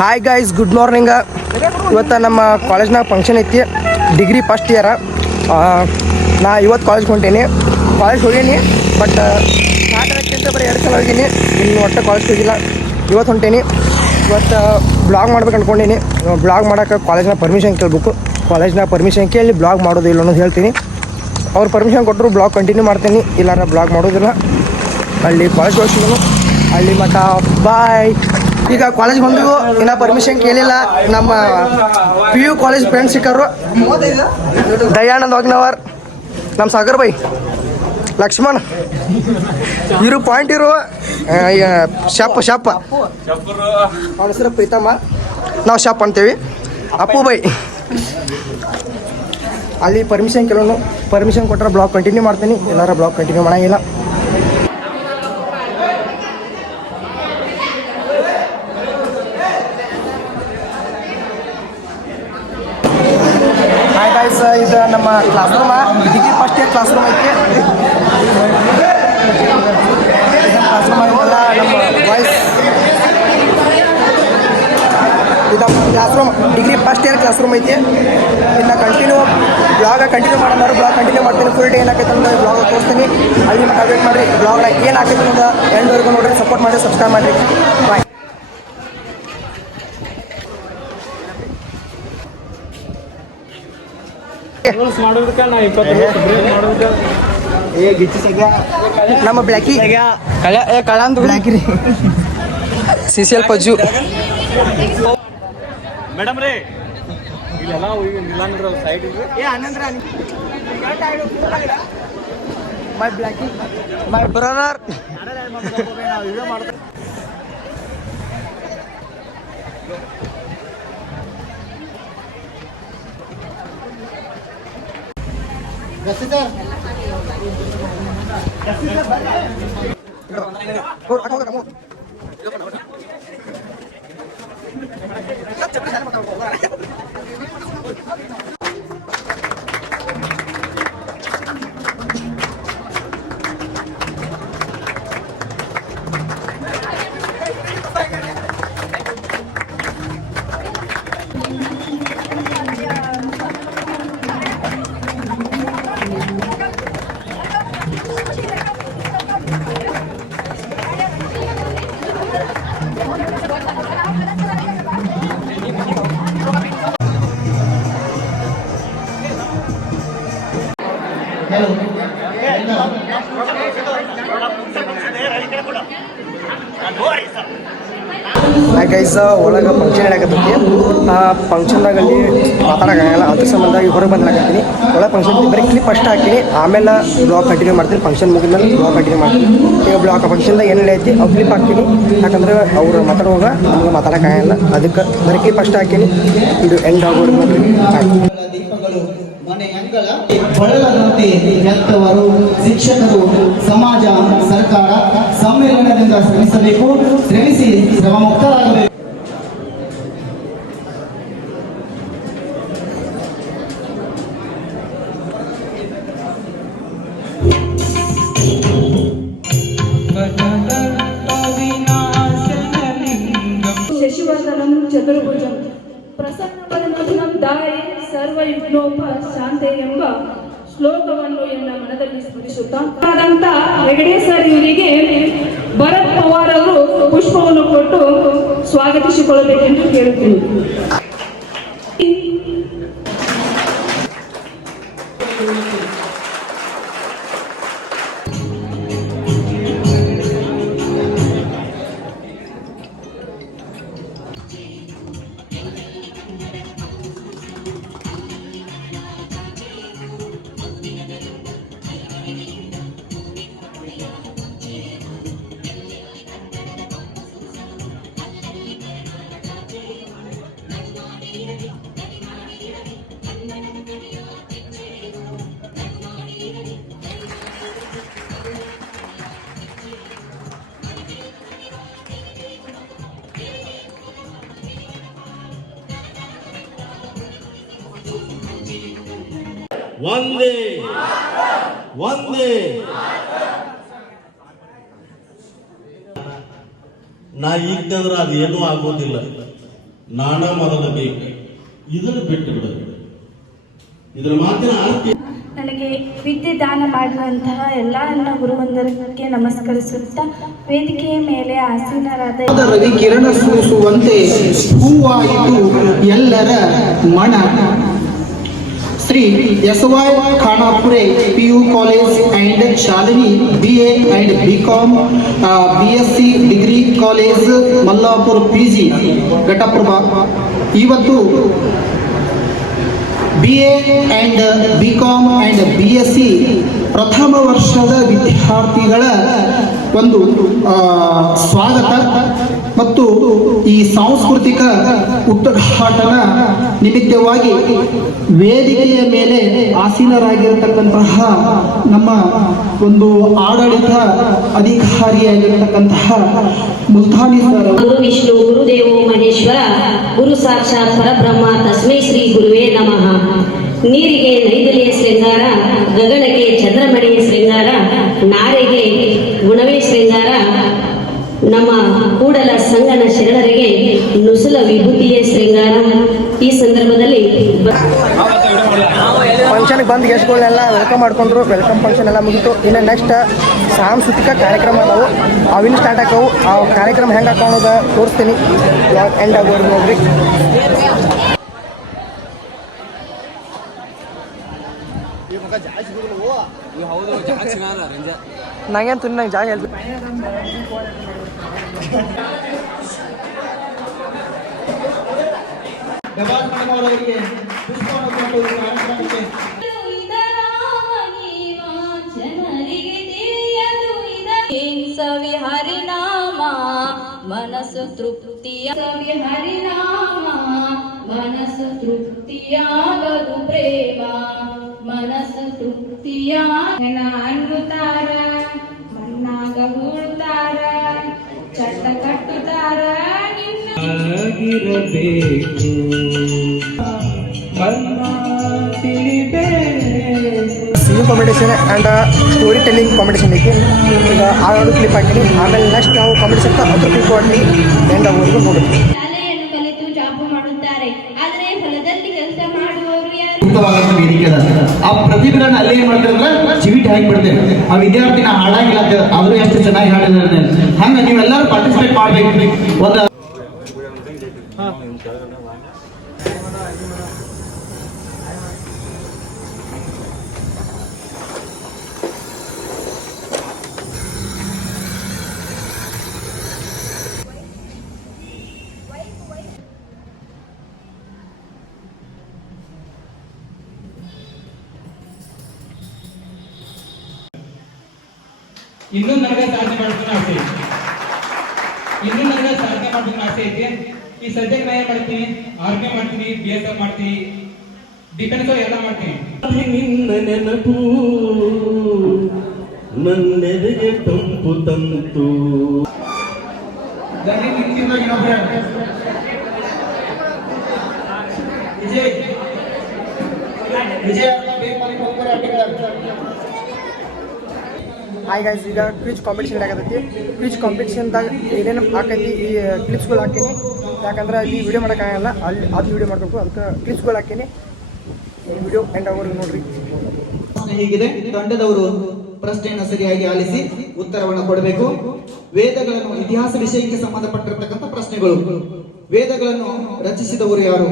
Hi guys, good morning. ಇವತ್ತು ನಮ್ಮ ಕಾಲೇಜ್ನಾಗ ಫಂಕ್ಷನ್ ಐತಿ. Degree first ಇಯರ. ನಾ ಇವತ್ತು ಕಾಲೇಜ್ಗೆ ಹೊಂಟೀನಿ. ಕಾಲೇಜ್ ಹೋಗೀನಿ, ಬಟ್ ಸ್ಟಾರ್ಟ್ ಆಗೋಕ್ಕಿಂತ ಬರೀ 2 ಸಲ ಹೋಗೀನಿ. ಇನ್ನು ಒಟ್ಟು ಕಾಲೇಜ್ ಹೋಗಿಲ್ಲ. ಇವತ್ತು ಹೊಂಟೀನಿ. ಇವತ್ತು ಬ್ಲಾಗ್ ಮಾಡ್ಬೇಕು ಅಂದ್ಕೊಂಡೀನಿ. ಬ್ಲಾಗ್ ಮಾಡೋಕೆ ಕಾಲೇಜ್ನಾಗ ಪರ್ಮಿಷನ್ ಕೇಳಬೇಕು. ಕಾಲೇಜ್ನಾಗ ಪರ್ಮಿಷನ್ ಕೇಳಿ ಬ್ಲಾಗ್ ಮಾಡೋದು ಇಲ್ಲ ಅನ್ನೋದು ಹೇಳ್ತೀನಿ. ಅವ್ರು ಪರ್ಮಿಷನ್ ಕೊಟ್ಟರು ಬ್ಲಾಗ್ ಕಂಟಿನ್ಯೂ ಮಾಡ್ತೀನಿ, ಇಲ್ಲಾರ ಬ್ಲಾಗ್ ಮಾಡೋದಿಲ್ಲ. ಅಲ್ಲಿ ಕಾಲೇಜ್ ಹೋಗ್ತೀನಿ. ಅಲ್ಲಿ ಮಟ್ಟ ಬಾಯ್. ಈಗ ಕಾಲೇಜ್ ಬಂದು ಇನ್ನೂ ಪರ್ಮಿಷನ್ ಕೇಳಿಲ್ಲ. ನಮ್ಮ PU ಕಾಲೇಜ್ ಫ್ರೆಂಡ್ಸ್ ಸಿಕ್ಕರು. ದಯಾನಂದ್ ವಾಗ್ನವರ್, ನಮ್ಮ ಸಾಗರ್ ಬೈ, ಲಕ್ಷ್ಮಣ್, ಇರು ಪಾಯಿಂಟ್ ಇರು, ಶಪ್ ಅವನ ಹೆಸರು ಪ್ರೀತಮ್ಮ, ನಾವು ಶಪ್ ಅಂತೀವಿ. ಅಪ್ಪು ಬೈ. ಅಲ್ಲಿ ಪರ್ಮಿಷನ್ ಕೇಳೋನು. ಪರ್ಮಿಷನ್ ಕೊಟ್ಟರೆ ಬ್ಲಾಗ್ ಕಂಟಿನ್ಯೂ ಮಾಡ್ತೀನಿ, ಎಲ್ಲಾರ ಬ್ಲಾಗ್ ಕಂಟಿನ್ಯೂ ಮಾಡೋಂಗಿಲ್ಲ. ಹಾಯ್ ಗೈಸ್, ಇದು ನಮ್ಮ class room. Degree first year class room ಐತಿ. ಕ್ಲಾಸ್ ರೂಮ್ ಆಗಿಲ್ಲ ನಮ್ಮ ವಾಯ್ಸ್. ಇದು class room, degree first year class room ಐತಿ. ಇನ್ನು ಬ್ಲಾಗ ಕಂಟಿನ್ಯೂ ಮಾಡೋದಾದ್ರು ಬ್ಲಾಗ್ ಕಂಟಿನ್ಯೂ ಮಾಡ್ತೀನಿ. ಫುಲ್ ಡೇ ಏನಾಕೈತೆ ಅಂತ ಬ್ಲಾಗ್ ತೋರಿಸ್ತೀನಿ. ಅಲ್ಲಿ ಮಟ್ಟ ವೇಟ್ ಮಾಡಿರಿ. ಬ್ಲಾಗ್ನಾಗ ಏನು ಹಾಕೈತೆ ಅಂತ ಎಂಡ್ವರೆಗೂ ನೋಡಿರಿ. ಸಪೋರ್ಟ್ ಮಾಡಿ, ಸಬ್ಸ್ಕ್ರೈಬ್ ಮಾಡಿರಿ. ಬಾಯ್. ನಮ್ಮ ಬ್ಲ್ಯಾಕಿ ಕಳಂದು ಬ್ಲ್ಯಾಕಿ ರೀ. CCL ಪಜ್ಜು ಮೇಡಮ್ ರೀ, ಇಲ್ಲೆಲ್ಲ side my Blackie, my brother. Guys, ಒಳಗೆ ಫಂಕ್ಷನ್ ಹೇಳಕತ್ತೈತಿ. ಆ ಫಂಕ್ಷನ್ದಾಗಲ್ಲಿ ಮಾತಾಡೋಕ್ಕಾಗಲ್ಲ. ಅದ್ರ ಸಂಬಂಧ ಹೊರಗೆ ಬಂದಾಕತ್ತೀನಿ. ಒಳಗೆ ಫಂಕ್ಷನ್ ಬರೀ ಕ್ಲಿಪ್ ಫಸ್ಟ್ ಹಾಕಿನಿ, ಆಮೇಲೆ ಬ್ಲಾಗ್ ಕಂಟಿನ್ಯೂ ಮಾಡ್ತೀನಿ. ಫಂಕ್ಷನ್ ಮುಗಿದ್ಮೇಲೆ ಬ್ಲಾಗ್ ಕಂಟಿನ್ಯೂ ಮಾಡ್ತೀನಿ. ಈಗ ಫಂಕ್ಷನ್ದಾಗ ಏನೇನು ಐತಿ ಅವ್ರು ಕ್ಲಿಪ್ ಹಾಕ್ತೀನಿ. ಯಾಕಂದ್ರೆ ಅವ್ರು ಮಾತಾಡುವಾಗ ನಮ್ಗೆ ಮಾತಾಡೋಕ್ಕಾಗಲ್ಲ. ಅದಕ್ಕೆ ಬರೀ ಕ್ಲಿಪ್ ಫಸ್ಟ್ ಹಾಕಿನಿ. ಇದು ಎಂಡ್ ಆಗೋರು ನೋಡ್ರಿ. ಬಳಲದಂತೆ ಹೆತ್ತವರು, ಶಿಕ್ಷಕರು, ಸಮಾಜ, ಸರ್ಕಾರ ಸಮ್ಮೇಳನದಿಂದ ಶ್ರಮಿಸಬೇಕು. ಶ್ರಮಿಸಿ ಶ್ರಮಮುಕ್ತರಾಗಬೇಕು. ಶಶಿವರ್ಧನಂ ಚತುರ್ಭುಜಂ ಪ್ರಸನ್ನವದನಂ ದಾಯೆ ಸರ್ವಯುಗ್ನೋಪ ಶಾಂತೆ ಎಂಬ ಶ್ಲೋಕವನ್ನು ಎಲ್ಲ ಮನದಲ್ಲಿ ಸ್ಮರಿಸುತ್ತಾ ಹೆಗಡೆ ಸರ್ ಇವರಿಗೆ ಭರತ್ ಪವಾರ್ ಅವರು ಪುಷ್ಪವನ್ನು ಕೊಟ್ಟು ಸ್ವಾಗತಿಸಿಕೊಳ್ಳಬೇಕೆಂದು ಕೇಳುತ್ತೀನಿ. ಒಂದೇ ಒಂದೇ ನಾ ಈಗಂದ್ರೆ ಅದೇನೂ ಆಗೋದಿಲ್ಲ. ನಾಣ ಮೊದಲ ಬೇಕು, ಇದನ್ನು ಬಿಟ್ಟು ಬಿಡಬೇಕು. ಇದರ ಮಾತಿನ ಅರ್ಥ ನನಗೆ ವಿದ್ಯೆ ದಾನ ಮಾಡುವಂತಹ ಎಲ್ಲ ನನ್ನ ಗುರುವಂದರಿಗೆ ನಮಸ್ಕರಿಸುತ್ತಾ ವೇದಿಕೆಯ ಮೇಲೆ ಆಸೀನರಾದ ರವಿ ಕಿರಣ ಸೂಸುವಂತೆ ಹೂವಾಯಿತು ಎಲ್ಲರ ಮನ. Shri S Y. Khanapure PU college and Shalini BA and BCom BSc degree college Mallapur PG Ghataprabha ಇವತ್ತು BA and BCom and BSc ಪ್ರಥಮ ವರ್ಷದ ವಿದ್ಯಾರ್ಥಿಗಳ ಒಂದು ಸ್ವಾಗತ ಮತ್ತು ಈ ಸಾಂಸ್ಕೃತಿಕ ಉದ್ಘಾಟನಾ ನಿಮಿತ್ತವಾಗಿ ವೇದಿಕೆಯ ಮೇಲೆ ಆಸೀನರಾಗಿರತಕ್ಕಂತಹ ನಮ್ಮ ಒಂದು ಆಡಳಿತ ಅಧಿಕಾರಿಯಾಗಿರತಕ್ಕಂತಹ ಮುಲ್ತಾನಿ ಸರ್, ಗುರು ವಿಷ್ಣು ಗುರುದೇವೋ ಮಹೇಶ್ವರ ಗುರು ಸಾಕ್ಷಾತ್ ಪರಬ್ರಹ್ಮ ತಸ್ಮೈ ಶ್ರೀ ಗುರುವೇ ನಮಃ. ನೀರಿಗೆ ನೈದಲಿಯ ಶೃಂಗಾರ, ಗಗನಕ್ಕೆ ಚಂದ್ರಮಣಿಯ ಶೃಂಗಾರ, ನಾರೆಗೆ ಗುಣವೇ ಶೃಂಗಾರ, ನಮ್ಮ ಕೂಡಲ ಸಂಗನ ಶರಣರಿಗೆ ನುಸುಲ ವಿಭೂತಿಯ ಶೃಂಗಾರ. ಈ ಸಂದರ್ಭದಲ್ಲಿ ಫಂಕ್ಷನ್ಗೆ ಬಂದು ಗೆಸ್ಟ್ಗಳನ್ನೆಲ್ಲ ವೆಲ್ಕಮ್ ಮಾಡ್ಕೊಂಡ್ರು. ವೆಲ್ಕಮ್ ಫಂಕ್ಷನ್ ಎಲ್ಲ ಮುಗಿತು. ಇನ್ನು ನೆಕ್ಸ್ಟ್ ಸಾಂಸ್ಕೃತಿಕ ಕಾರ್ಯಕ್ರಮ ಅದಾವು, ಅವಿನ ಸ್ಟಾರ್ಟ್ ಆಕವು. ಆ ಕಾರ್ಯಕ್ರಮ ಹೆಂಗೆ ಹಾಕೋಣೋದು ತೋರಿಸ್ತೀನಿ. ಎಂಡ್ ಆಗೋರು ನೋಡ್ರಿ. ನಂಗೇನು ತುನಿ ನಂಗೆ ಜಾಗ ಹೇಳ್ಬೇಕು. ಹರಿನಾಮ ಮನಸ್ಸು ತೃಪ್ತಿಯ ಹರಿನಾಮ ಮನಸ್ಸು ತೃಪ್ತಿಯಾಗದು ಪ್ರೇಮ ಮನಸ್ಸು ತೃಪ್ತಿಯಾಗ ಅನ್ನುತ್ತಾರ ಮಣ್ಣಾಗ ಹೂಳ್ತಾರ ಚಟ್ಟ ಕಟ್ಟುತ್ತಾರ singing competition and story telling competition ಐತಿ. ಈಗ ಆರು ಕ್ಲಿಪ್ ಹಾಕಿನಿ. ಆಮೇಲೆ ನೆಕ್ಸ್ಟ್ ನಾವು ಕಾಂಪಿಟೇಷನ್ ಅದ್ರ ಕ್ಲಿಪ್ ಹಾಕಿ ಎಂಡ್ ಆಗೋದು ನೋಡಿ. ಶಾಲೆಯನ್ನು ಕಲಿತು ಜಾಬ್ ಮಾಡುತ್ತಾರೆ, ಆದರೆ ಹೊಲದಲ್ಲಿ ಕೆಲಸ ಮಾಡುವವರು ಯಾರು? ಸೂಕ್ತವಾದ ವೇದಿಕೆ ಅದ. ಆ ಪ್ರತಿಭೆಗಳನ್ನ ಅಲ್ಲಿ ಏನ್ ಮಾಡ್ತಾರೆ ಅಂದ್ರೆ ಚಿವಿಟ್ ಹಾಕಿಬಿಡ್ತೇವೆ. ಆ ವಿದ್ಯಾರ್ಥಿನ ಹಾಳಾಗಿಲ್ಲ ಅಂತ ಆದ್ರೂ ಎಷ್ಟು ಚೆನ್ನಾಗಿ ಹಾಡಿದ್ದಾರೆ. ಹಂಗ ನೀವೆಲ್ಲರೂ ಪಾರ್ಟಿಸಿಪೇಟ್ ಮಾಡ್ಬೇಕು. ಒಂದು ಇನ್ನೂ ನನಗೆ ಸಾಧನೆ ಮಾಡ್ಬೇಕು ಆಸೆ ಐತಿ. ಈ ಸದ್ಯಕ್ಕೆ ನಾ ಏನ್ ಮಾಡ್ತೀನಿ, ಆರ್ಮಿ ಮಾಡ್ತೀನಿ, BSF ಮಾಡ್ತೀನಿ, ಡಿಫೆನ್ಸ್ ಎಲ್ಲ ಮಾಡ್ತೀನಿ. ನಿನ್ನ ನೆನಪು ನನ್ನೆದೆಗೆ ತಂಪು ತಂತು. ಹಾಯ್ ಗೈಸ್, ಈಗ ಕ್ವಿಜ್ ಕಾಂಪಿಟೇಷನ್ ಆಗತೈತಿ. ಕ್ವಿಜ್ ಕಾಂಪಿಟೇಷನ್ದಾಗ ಏನೇನು ಹಾಕೈತಿ ಈ ಕ್ಲಿಪ್ಸ್ಗಳು ಹಾಕೀನಿ. ಯಾಕಂದ್ರೆ ಇಲ್ಲಿ ವಿಡಿಯೋ ಮಾಡೋಕ್ಕಾಗಲ್ಲ, ಅಲ್ಲಿ ಅದು ವಿಡಿಯೋ ಮಾಡಬೇಕು. ಅದಕ್ಕೆ ಕ್ಲಿಪ್ಸ್ಗಳು ಹಾಕೀನಿ. ಈ ವಿಡಿಯೋ ಎಂಡ್ ಆಗೋರ್ಗು ನೋಡ್ರಿ. ಹೀಗಿದೆ, ತಂಡದವರು ಪ್ರಶ್ನೆಯನ್ನು ಸರಿಯಾಗಿ ಆಲಿಸಿ ಉತ್ತರವನ್ನು ಕೊಡಬೇಕು. ವೇದಗಳನ್ನು ಇತಿಹಾಸ ವಿಷಯಕ್ಕೆ ಸಂಬಂಧಪಟ್ಟಿರತಕ್ಕಂಥ ಪ್ರಶ್ನೆಗಳು. ವೇದಗಳನ್ನು ರಚಿಸಿದವರು ಯಾರು?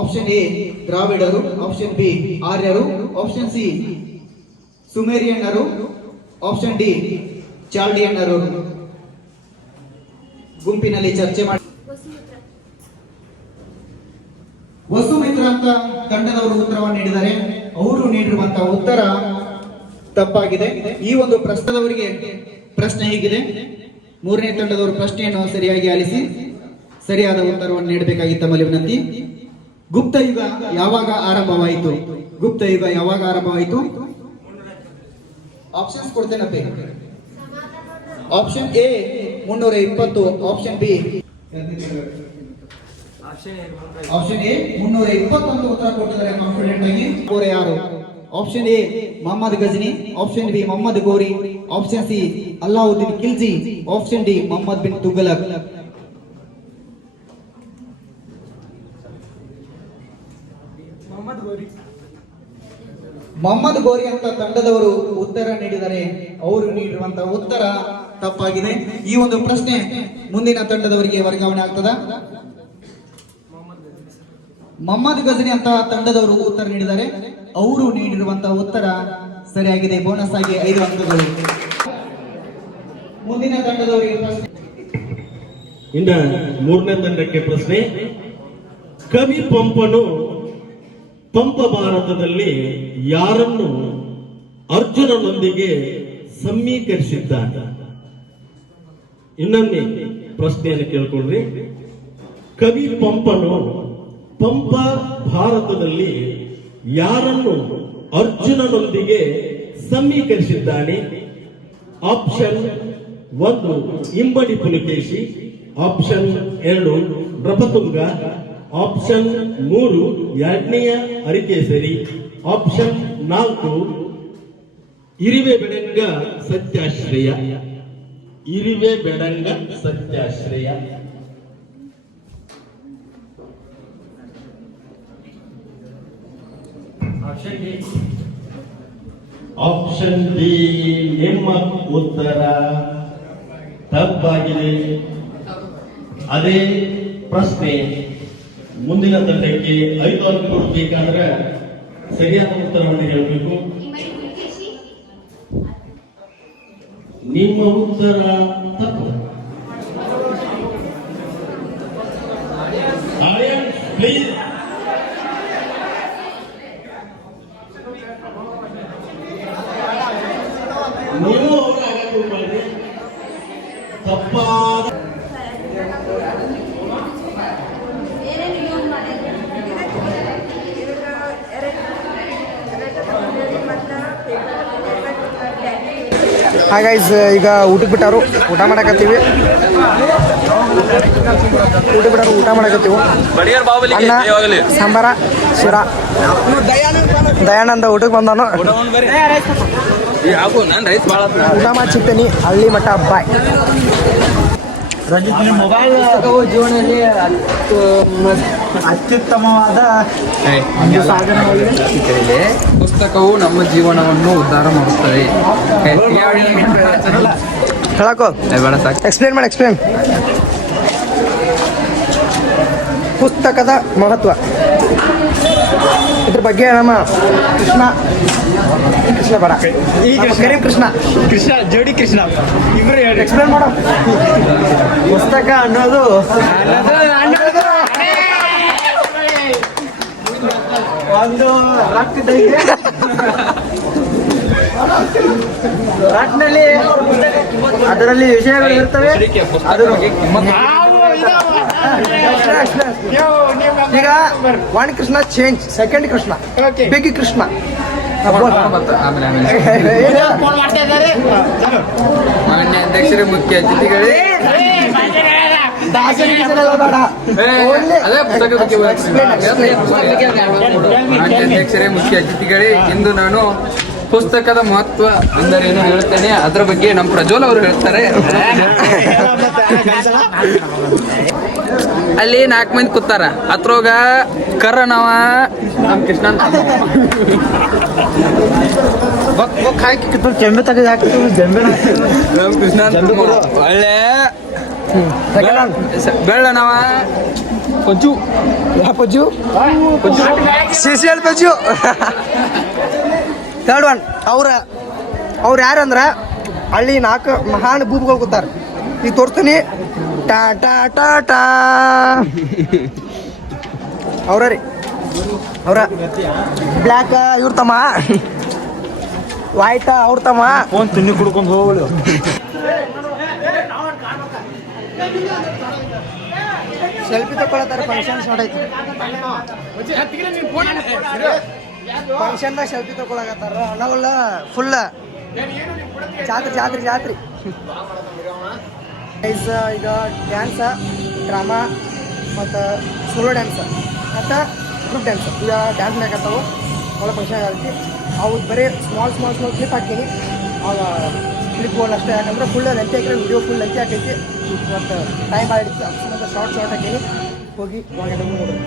ಆಪ್ಷನ್ ಎ ದ್ರಾವಿಡರು, ಆಪ್ಷನ್ ಬಿ ಆರ್ಯರು, ಆಪ್ಷನ್ ಸಿ ಸುಮೇರಿಯನ್ನರು, ಆಪ್ಷನ್ ಡಿ ಚಾಲ್ಡಿಯನ್ನರು. ಗುಂಪಿನಲ್ಲಿ ಚರ್ಚೆ ಮಾಡಿ. ವಸುಮಿತ್ರ ಅಂತ ತಂಡದವರು ಉತ್ತರವನ್ನು ನೀಡಿದ್ದಾರೆ. ಅವರು ನೀಡಿರುವಂತಹ ಉತ್ತರ ತಪ್ಪಾಗಿದೆ. ಈ ಒಂದು ಪ್ರಶ್ನೆದವರಿಗೆ ಪ್ರಶ್ನೆ ಹೀಗಿದೆ. ಮೂರನೇ ತಂಡದವರು ಪ್ರಶ್ನೆಯನ್ನು ಸರಿಯಾಗಿ ಆಲಿಸಿ ಸರಿಯಾದ ಉತ್ತರವನ್ನು ನೀಡಬೇಕಾಗಿತ್ತು. ತಮ್ಮಲ್ಲಿ ವಿನಂತಿ. ಗುಪ್ತ ಯುಗ ಯಾವಾಗ ಆರಂಭವಾಯಿತು? ಗುಪ್ತ ಯುಗ ಯಾವಾಗ ಆರಂಭವಾಯಿತು? ಆಪ್ಷನ್ಸ್ ಕೊಡ್ತೇನಪ್ಪೆ. Option A 320, option B option A 320 ಅಂತ ಉತ್ತರ ಕೊಟ್ಟಿದ್ದಾರೆ ಕಾನ್ಫಿಡೆಂಟ್ ಆಗಿ. ಯಾರು? Option A Mohammad Ghazni, option B Mohammad Ghori, option C Alauddin Khilji, option D Mohammad bin Tughlaq. Mohammad Ghori ಅಂತ ತಂಡದವರು ಉತ್ತರ ನೀಡಿದರೆ ಅವರು ನೀಡಿರುವಂತಹ ಉತ್ತರ ತಪ್ಪಾಗಿದೆ. ಈ ಒಂದು ಪ್ರಶ್ನೆ ಮುಂದಿನ ತಂಡದವರಿಗೆ ವರ್ಗಾವಣೆ ಆಗ್ತದ. ಮೊಹಮ್ಮದ್ ಗಜನಿ ಅಂತ ತಂಡದವರು ಉತ್ತರ ನೀಡಿದರೆ ಅವರು ನೀಡಿರುವಂತಹ ಉತ್ತರ ಸರಿಯಾಗಿದೆ. ಬೋನಸ್ ಆಗಿ 5 ಅಂಕಗಳು. ಮುಂದಿನ ತಂಡದವರಿಗೆ ಪ್ರಶ್ನೆ. ಇನ್ನ ಮೂರನೇ ತಂಡಕ್ಕೆ ಪ್ರಶ್ನೆ. ಕವಿ ಪಂಪನು ಪಂಪ ಭಾರತದಲ್ಲಿ ಯಾರನ್ನು ಅರ್ಜುನನೊಂದಿಗೆ ಸಮೀಕರಿಸಿದ್ದಾನೆ? ಇನ್ನೊಮ್ಮೆ ಪ್ರಶ್ನೆಯನ್ನು ಕೇಳ್ಕೊಳ್ರಿ. ಕವಿ ಪಂಪನು ಪಂಪ ಭಾರತದಲ್ಲಿ ಯಾರನ್ನು ಅರ್ಜುನನೊಂದಿಗೆ ಸಮೀಕರಿಸಿದ್ದಾನೆ? ಆಪ್ಷನ್ 1 ಇಮ್ಮಡಿ ಪುಲಕೇಶಿ, ಆಪ್ಷನ್ 2 ನೃಪತುಂಗ, ಆಪ್ಷನ್ 3 ಎರಡನೆಯ Arikesari, option 4 ಇರಿವೆ ಬೆಡಂಗ Satyashraya. ಇರಿವೆ ಬೆಡಂಗ Satyashraya. Option D ನಿಮ್ಮ ಉತ್ತರ ತಪ್ಪಾಗಿದೆ. ಅದೇ ಪ್ರಶ್ನೆ ಮುಂದಿನ ತಂಡಕ್ಕೆ 5 ಅಂಕಗಳು ಬೇಕಾದ್ರೆ ಸರಿಯಾದ ಉತ್ತರವನ್ನು ಹೇಳಬೇಕು. ನಿಮ್ಮ ಉತ್ತರ ತಪ್ಪು. ಪ್ಲೀಸ್ ನೀವು ಅವರ ಆಗಕ್ಕೆ ಮಾಡಿ ತಪ್ಪಾದ ಹಾಯ್ ಗೈಸ್, ಈಗ ಊಟಕ್ಕೆ ಬಿಟ್ಟಾರು, ಊಟ ಮಾಡಕತ್ತೀವಿ. ಊಟ ಮಾಡಕತ್ತೀವಿ. ಅನ್ನ, ಸಾಂಬಾರ, ಶಿರಾ. ದಯಾನಂದ ಊಟಕ್ಕೆ ಬಂದಾನು. ಊಟ ಮಾಡ್ಸಿರ್ತೀನಿ. ಹಳ್ಳಿ ಮಠ ಬಾಯ್. ಮೊಬೈಲ್ ಜೀವನದಲ್ಲಿ ಅತ್ಯುತ್ತಮವಾದ ಸಾಧನವಾಗಿದೆ. ಪುಸ್ತಕವು ನಮ್ಮ ಜೀವನವನ್ನು ಉದ್ಧಾರ ಮಾಡುತ್ತದೆ. ಹೇಳಕೋ ಎಕ್ಸ್ಪ್ಲೇನ್ ಮಾಡಿ. ಪುಸ್ತಕದ ಮಹತ್ವ ಇದ್ರ ಬಗ್ಗೆ ನಮ್ಮ ಕೃಷ್ಣ ಬಡ ಕೃಷ್ಣ ಜೋಡಿ ಕೃಷ್ಣ ಇಬ್ರು ಎಕ್ಸ್ಪ್ಲೇನ್ ಮಾಡೋ. ಪುಸ್ತಕ ಅನ್ನೋದು ಒಂದು ರಾಟ್ನಲ್ಲಿ ಅದರಲ್ಲಿ ವಿಷಯಗಳು ಇರ್ತವೆ. ಅದು ಈಗ 1 Krishna change, 2nd Krishna, big Krishna. ಮಾನ್ಯ ಅಧ್ಯಕ್ಷರೇ, ಮುಖ್ಯ ಅತಿಥಿಗಳೇ, ಮಾನ್ಯ ಅಧ್ಯಕ್ಷರೇ, ಮುಖ್ಯ ಅತಿಥಿಗಳೇ, ಇಂದು ನಾನು ಪುಸ್ತಕದ ಮಹತ್ವ ಎಂದರೇನು ಹೇಳ್ತೇನೆ. ಅದರ ಬಗ್ಗೆ ನಮ್ಮ ಪ್ರಜ್ವಲ್ ಅವರು ಹೇಳ್ತಾರೆ. ಅಲ್ಲಿ 4 ಮಂದಿ ಕೂತಾರ. ಅತ್ರೋಗ ಕರ್ರನವ ನಮ್ಮ ಕೃಷ್ಣ ಅಂತ ಜಂಬೆ ತೆಗೆದು ಹಾಕ್ತೀವಿ. ಜಂಬೆ ನಮ್ಮ ಕೃಷ್ಣ ಒಳ್ಳೆ ಬೆಳ್ಳನವ ಪಜ್ಜು. ಯಾವ ಪಜ್ಜು? CCL ಪಜ್ಜು. 3rd ಒನ್ ಅವ್ರು ಯಾರಂದ್ರೆ ಹಳ್ಳಿ 4 ಮಹಾನ್ ಬೂಬ್ಗಳು ಕೂತಾರ. ಈಗ ತೋರಿಸ್ತೀನಿ. ಟಾ ಟಾ ಟಾ ಟಾ ಅವ್ರ ರೀ ಅವ್ರ ಬ್ಲ್ಯಾಕ್ ಇವ್ರ ತಮ್ಮ, ವೈಟ್ ಅವ್ರ ತಮ್ಮ. ತಿನ್ನಿ ಕುಡ್ಕೊಂಡು ಹೋಗ್ಬಿಡು. ಸೆಲ್ಫಿ ತಗೊಳತ್ತಾರ. ಫಂಕ್ಷನ್ ಸ್ಟಾರ್ಟ್ ಆಯ್ತು. ಫಂಕ್ಷನ್ದಾಗ ಸೆಲ್ಫಿ ತಗೊಳಕತ್ತಾರ. ನಾವೆಲ್ಲ ಫುಲ್ ಜಾತ್ರೆ. ಈಗ ಡ್ಯಾನ್ಸ, ಡ್ರಾಮಾ ಮತ್ತು ಸೋಲೋ ಡ್ಯಾನ್ಸ್ ಮತ್ತು ಗ್ರೂಪ್ ಡ್ಯಾನ್ಸ್ ಈಗ ಡ್ಯಾನ್ಸ್ ಮಾಡಕತ್ತಾವು. ಒಳ್ಳೆ ಫಂಕ್ಷನ್ ಆಗೈತಿ. ಅವು ಬರೀ ಸ್ಮಾಲ್ ಕ್ಲಿಪ್ ಹಾಕೀನಿ. ಅವಾಗ ಕ್ಲಿಪ್ ಗೋಲ್ ಅಷ್ಟೇ. ಯಾಕಂದ್ರೆ ಫುಲ್ ಲೆಂತಿ ಹಾಕಿದ್ರೆ ವಿಡಿಯೋ ಫುಲ್ ಲೆಂತಿ ಹಾಕೈತಿ. ಮತ್ತು ಟೈಮ್ ಆಗಿತ್ತು. ಮತ್ತು ಶಾರ್ಟ್ ಹಾಕೀನಿ. ಹೋಗಿ ಒಳಗಡೆ ನೋಡ್ರಿ.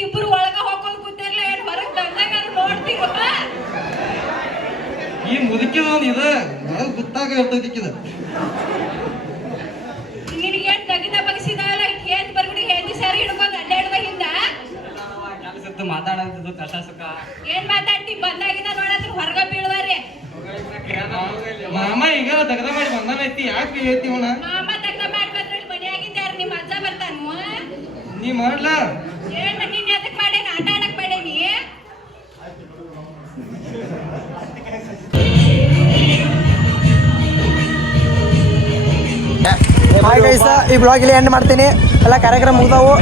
ಇಬ್ರು ಒಳಗ ಹೋಗೋದು ಕೂತಿರ್ಲ ಏನ್ ಹೊರಗ್ ಬಂದಾಗ ನೋಡ್ತೀವ ಈ ಮುದುಕಿದ ಒಂದು ಇದು ನನಗೆ ಗೊತ್ತಾಗ ಇರ್ತೈತಿಕ್ಕಿದ ನಿನಗೇನ್ ತಗಿದ ಬಗ್ಸಿದಾವಲ್ಲ ಏನ್ ಬರ್ಬಿಡಿ ಹೆಂದಿ ಸಾರಿ ಹಿಡ್ಕೊಂಡ್ ಅಡ್ಡಾಡ್ದ ಹಿಂದ ಕೆಲಸದ್ದು ಮಾತಾಡೋದು ಕಷ್ಟ ಸುಖ ಏನ್ ಮಾತಾಡ್ತಿ ಬಂದಾಗಿಂದ ನೋಡತ್ರ ಹೊರಗ ಬೀಳ್ವಾರಿ ಮಾಮ ಈಗ ದಗದ ಮಾಡಿ ಬಂದಾನೈತಿ ಯಾಕೆ ಐತಿ ಅವನ ಮಾಮ ತಗ್ದ ಮಾಡಿ ಬಂದ್ರಲ್ಲಿ ಮನೆಯಾಗಿಂದ ಯಾರು ನಿಮ್ಮ ಅಜ್ಜ ಬರ್ತಾನು ನೀ ಮಾಡ್ಲಾ ಏನ್ ನೀನ್ ಎದಕ್ ಮಾಡೇನಿ ಆಟ ಆಡಕ್ ಮಾಡೇನಿ ಹಾಯ್ ಗೈಸ್, ಈ ಬ್ಲಾಗ್ ಇಲ್ಲಿ ಎಂಡ್ ಮಾಡ್ತೀನಿ. ಎಲ್ಲ ಕಾರ್ಯಕ್ರಮ ಮುಗಿದವು.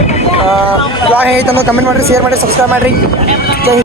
ಬ್ಲಾಗ್ ಹೇಗೈತೆ ಅನ್ನೋದು ಕಮೆಂಟ್ ಮಾಡಿರಿ, ಶೇರ್ ಮಾಡಿ, ಸಬ್ಸ್ಕ್ರೈಬ್ ಮಾಡಿರಿ.